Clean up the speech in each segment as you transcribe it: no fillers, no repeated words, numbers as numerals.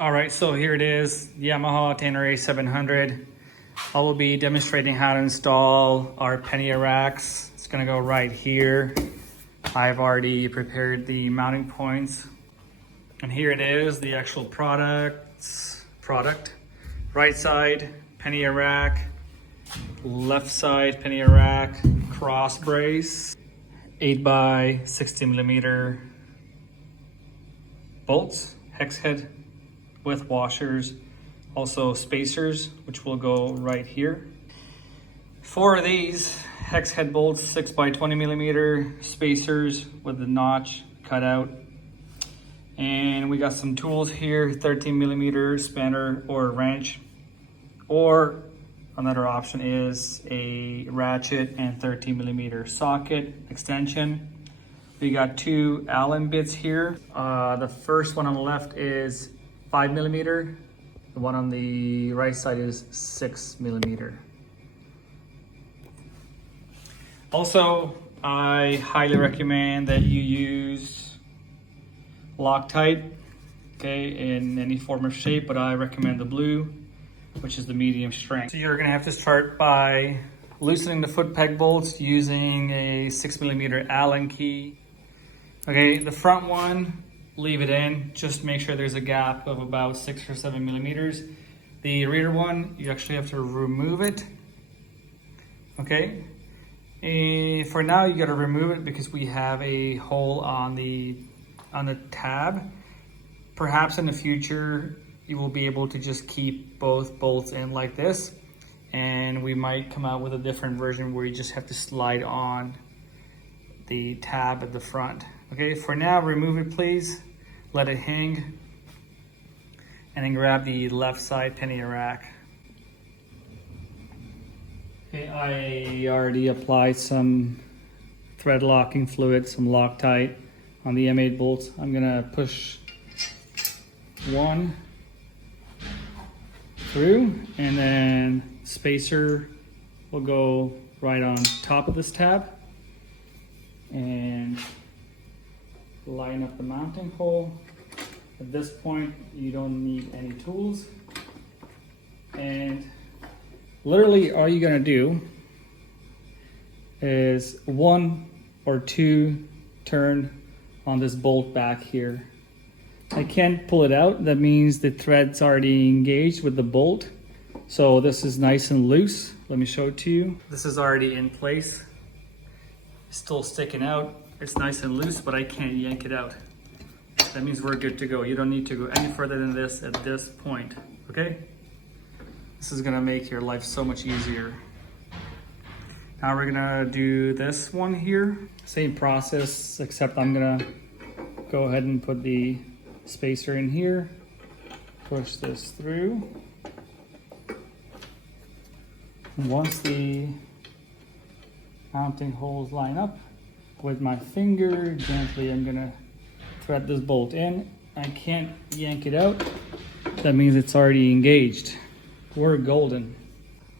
All right, so here it is, Yamaha Tenere 700. I will be demonstrating how to install our Pannier racks. It's gonna go right here. I've already prepared the mounting points. And here it is, the actual product. Right side, Pannier rack. Left side, Pannier rack, cross brace. 8x 60mm bolts, hex head with washers, also spacers, which will go right here. 4 of these hex head bolts, 6x 20mm spacers with the notch cut out. And we got some tools here, 13mm spanner or wrench, or another option is a ratchet and 13mm socket extension. We got 2 Allen bits here. The first one on the left is 5mm. The one on the right side is 6mm. Also, I highly recommend that you use Loctite, okay, in any form or shape, but I recommend the blue, which is the medium strength. So you're gonna have to start by loosening the foot peg bolts using a 6mm Allen key. Okay, the front one, leave it in. Just make sure there's a gap of about 6 or 7mm. The rear one, you actually have to remove it. Okay, for now you gotta remove it because we have a hole on the tab. Perhaps in the future, you will be able to just keep both bolts in like this, and we might come out with a different version where you just have to slide on the tab at the front. Okay, for now, remove it please, let it hang, and then grab the left side Pannier rack. Okay, I already applied some thread locking fluid, some Loctite on the M8 bolts. I'm gonna push one through, and then spacer will go right on top of this tab, and line up the mounting hole. At this point, you don't need any tools, and literally all you're gonna do is 1 or 2 turn on this bolt back here. I can't pull it out. That means the thread's already engaged with the bolt. So this is nice and loose. Let me show it to you. This is already in place. It's still sticking out. It's nice and loose, but I can't yank it out. That means we're good to go. You don't need to go any further than this at this point, okay? This is gonna make your life so much easier. Now we're gonna do this one here. Same process, except I'm gonna go ahead and put the spacer in here, push this through. And once the mounting holes line up, with my finger, gently I'm gonna thread this bolt in. I can't yank it out. That means it's already engaged. We're golden.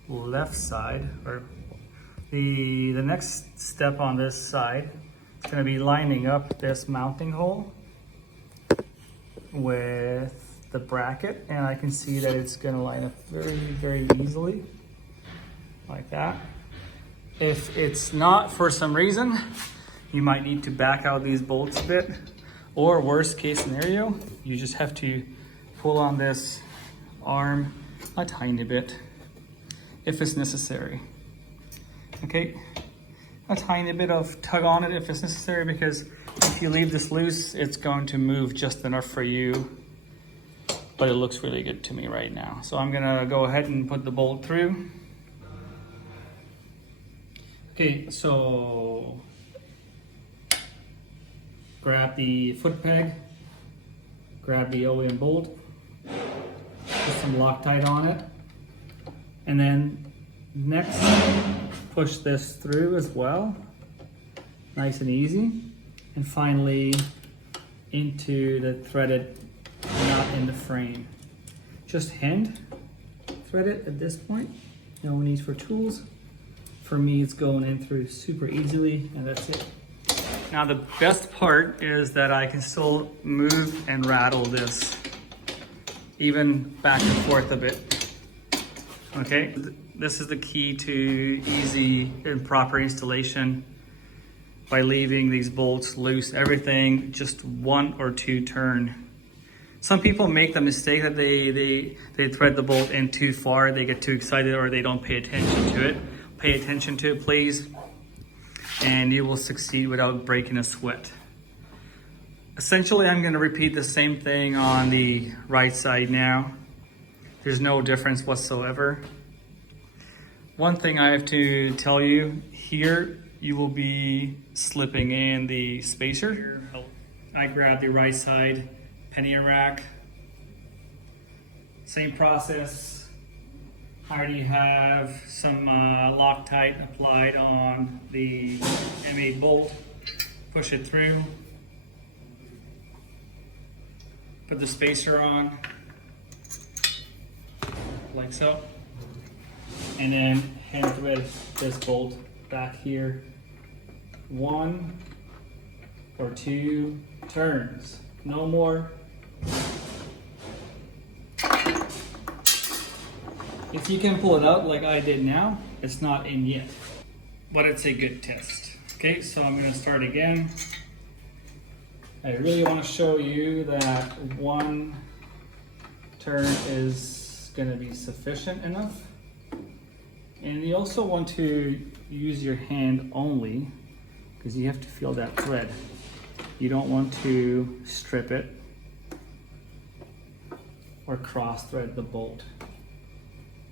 Left side, or the next step on this side, it's gonna be lining up this mounting hole with the bracket, and I can see that it's gonna line up very, very easily, like that. If it's not for some reason, you might need to back out these bolts a bit, or worst case scenario, you just have to pull on this arm a tiny bit if it's necessary. Okay, a tiny bit of tug on it if it's necessary, because if you leave this loose, it's going to move just enough for you, but it looks really good to me right now. So I'm gonna go ahead and put the bolt through. Okay, so grab the foot peg, grab the OEM bolt, put some Loctite on it, and then next push this through as well, nice and easy, and finally into the threaded nut in the frame. Just hand thread it at this point, no need for tools. For me, it's going in through super easily, and that's it. Now the best part is that I can still move and rattle this even back and forth a bit. Okay, this is the key to easy and proper installation by leaving these bolts loose, everything just 1 or 2 turn. Some people make the mistake that they thread the bolt in too far, they get too excited, or they don't pay attention to it. Pay attention to it, please, and you will succeed without breaking a sweat. Essentially, I'm going to repeat the same thing on the right side now. There's no difference whatsoever. One thing I have to tell you, here you will be slipping in the spacer. I grabbed the right side Pannier rack. Same process. I already have some Loctite applied on the M8 bolt. Push it through. Put the spacer on, like so. And then hand thread this bolt back here. 1 or 2 turns, no more. If you can pull it out like I did now, it's not in yet, but it's a good test. Okay, so I'm gonna start again. I really want to show you that 1 turn is going to be sufficient enough. And you also want to use your hand only, because you have to feel that thread. You don't want to strip it or cross thread the bolt,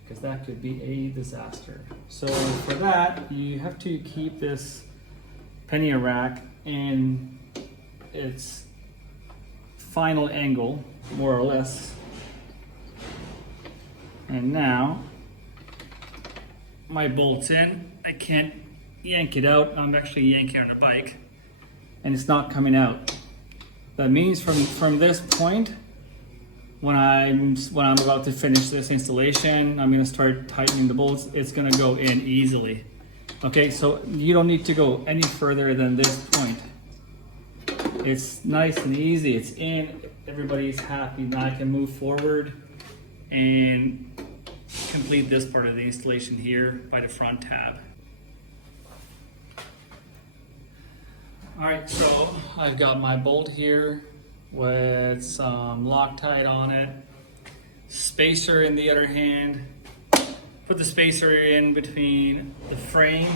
because that could be a disaster. So for that, you have to keep this Pannier rack in its final angle, more or less. And now my bolt's in. I can't yank it out. I'm actually yanking on the bike and it's not coming out. That means from this point, when I'm about to finish this installation, I'm gonna start tightening the bolts. It's gonna go in easily. Okay, so you don't need to go any further than this point. It's nice and easy, it's in, everybody's happy. Now I can move forward and complete this part of the installation here by the front tab. All right, so I've got my bolt here with some Loctite on it, spacer in the other hand. Put the spacer in between the frame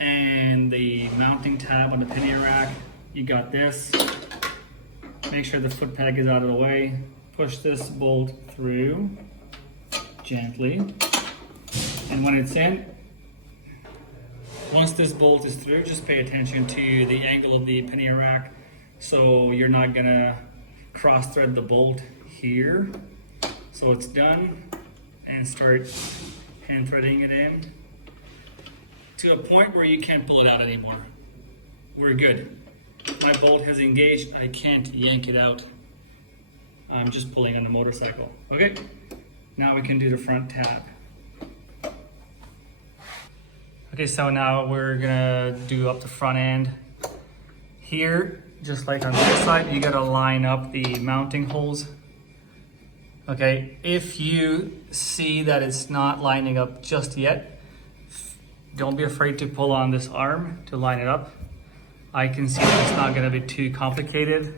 and the mounting tab on the Pannier rack. You got this. Make sure the foot peg is out of the way. Push this bolt through gently. And when it's in, once this bolt is through, just pay attention to the angle of the Pannier rack, so you're not gonna cross thread the bolt here. So it's done, and start hand threading it in to a point where you can't pull it out anymore. We're good. My bolt has engaged, I can't yank it out. I'm just pulling on the motorcycle. Okay, now we can do the front tab. Okay, so now we're gonna do up the front end. Here, just like on this side, you gotta line up the mounting holes. Okay, if you see that it's not lining up just yet, don't be afraid to pull on this arm to line it up. I can see that it's not gonna be too complicated.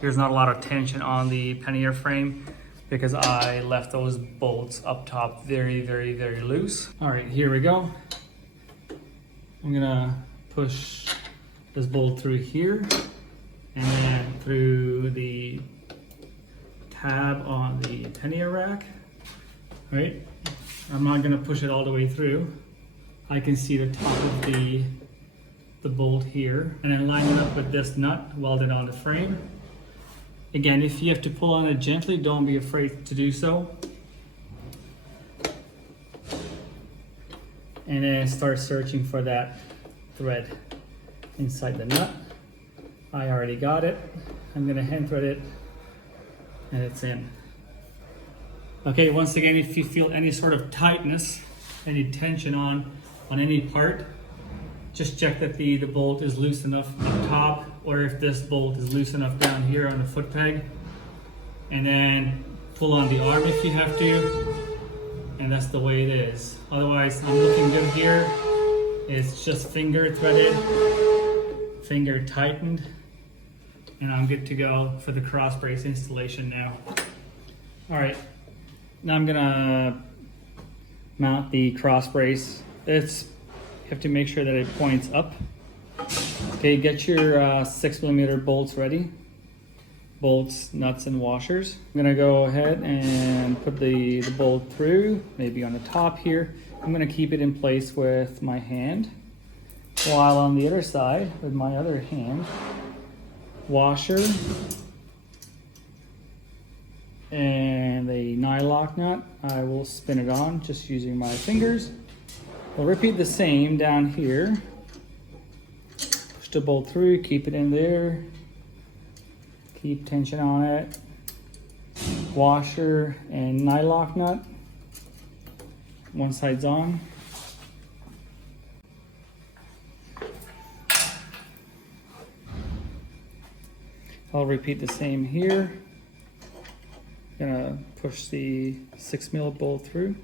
There's not a lot of tension on the Pannier frame because I left those bolts up top very, very, very loose. All right, here we go. I'm gonna push this bolt through here and then through the tab on the Pannier rack, right? I'm not gonna push it all the way through. I can see the top of the bolt here, and then line it up with this nut welded on the frame. Again, if you have to pull on it gently, don't be afraid to do so. And then start searching for that thread inside the nut. I already got it. I'm gonna hand thread it, and it's in. Okay, once again, if you feel any sort of tightness, any tension on any part, just check that the bolt is loose enough up top, or if this bolt is loose enough down here on the foot peg. And then pull on the arm if you have to, and that's the way it is. Otherwise, I'm looking good here. It's just finger threaded, finger tightened, and I'm good to go for the cross brace installation now. All right, now I'm gonna mount the cross brace. You have to make sure that it points up. Okay, get your 6mm bolts ready. Bolts, nuts, and washers. I'm gonna go ahead and put the bolt through, maybe on the top here. I'm gonna keep it in place with my hand, while on the other side, with my other hand, washer and a nylock nut. I will spin it on just using my fingers. We'll repeat the same down here. Push the bolt through, keep it in there. Keep tension on it. Washer and nylock nut. One side's on. I'll repeat the same here. Gonna push the 6mm bolt through.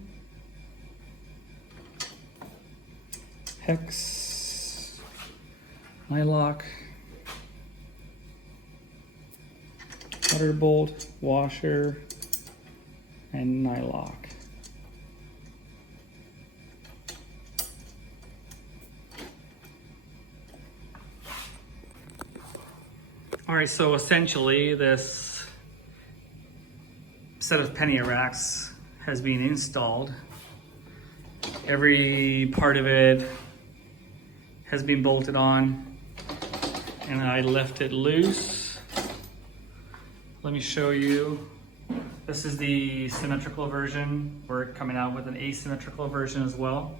Hex, nylock, butter bolt, washer, and nylock. All right, so essentially this set of Pannier racks has been installed. Every part of it has been bolted on, and I left it loose. Let me show you. This is the symmetrical version. We're coming out with an asymmetrical version as well.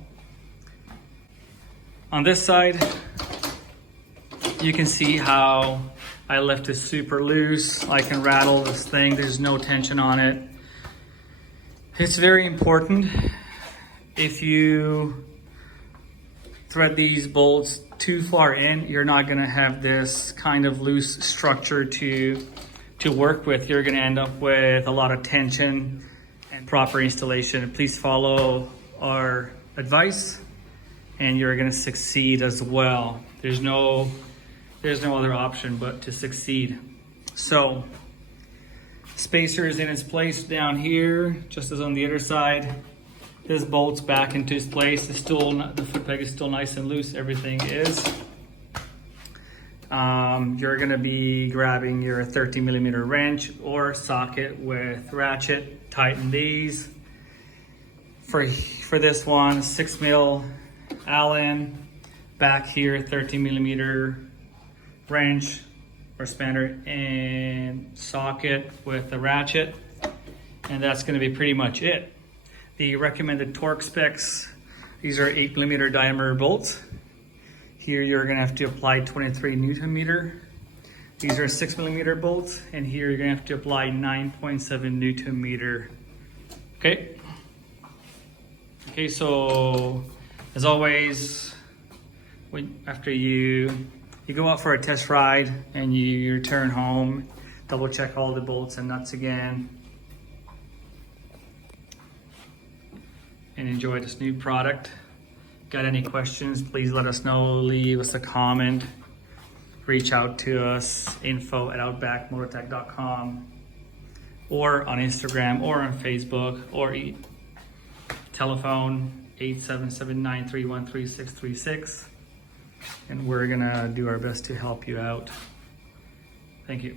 On this side, you can see how I left it super loose. I can rattle this thing, there's no tension on it. It's very important. If you thread these bolts too far in, you're not gonna have this kind of loose structure to work with. You're gonna end up with a lot of tension and proper installation. Please follow our advice and you're gonna succeed as well. There's no other option but to succeed. So, spacer is in its place down here, just as on the other side. This bolts back into its place. The foot peg is still nice and loose. Everything is. You're gonna be grabbing your 13mm wrench or socket with ratchet. Tighten these. For this one, 6mm Allen. Back here, 13mm wrench or spanner and socket with the ratchet. And that's gonna be pretty much it. The recommended torque specs, these are 8mm diameter bolts. Here you're gonna have to apply 23 Newton meter. These are 6mm bolts, and here you're gonna have to apply 9.7 Newton meter. Okay. Okay, so as always, after you go out for a test ride and you return home, double check all the bolts and nuts again, and enjoy this new product. Got any questions, please let us know. Leave us a comment. Reach out to us, info@outbackmotortech.com, or on Instagram, or on Facebook, or telephone 877-931-3636. And we're gonna do our best to help you out. Thank you.